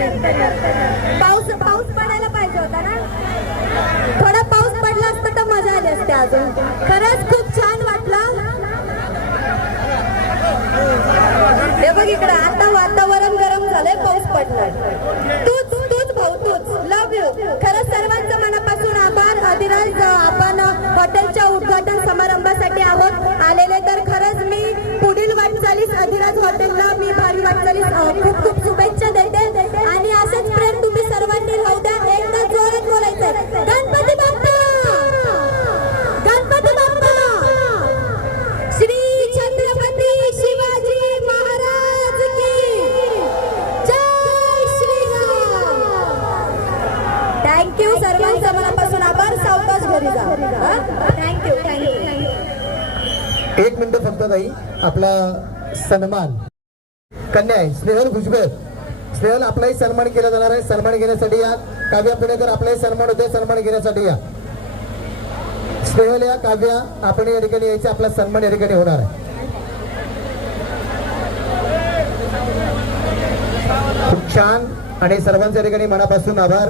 पाऊस पाऊस पडायला पाहिजे होता ना? थोडा पाऊस पडला असता तर मजा आली असते अजून. खरंच खूप छान वाटलं. हे बघ इकडं आता वातावरण गरम झालंय पाऊस पडलाय. तूच तूच भाऊ तूच. लव यू खरंच सर्वांचं मनापासून आभार. अधिराज आपण हॉटेलच्या उद्घाटन थँक्यू सर्वांचा. मनापासून आभार. सावकाश घरी जा. थँक्यू थँक्यू एक मिनिट फक्त ताई. आपला सन्मान. कन्या आहे स्नेहल भुजबळ. स्नेहल आपलाही सन्मान केला जाणार आहे. सन्मान घेण्यासाठी या. काव्या पुणेकर आपलाही सन्मान होते सन्मान घेण्यासाठी या. स्नेहल या काव्या आपण या ठिकाणी यायचं. आपला सन्मान या ठिकाणी होणार आहे. खूप छान. आणि सर्वांच्या ठिकाणी मनापासून आभार.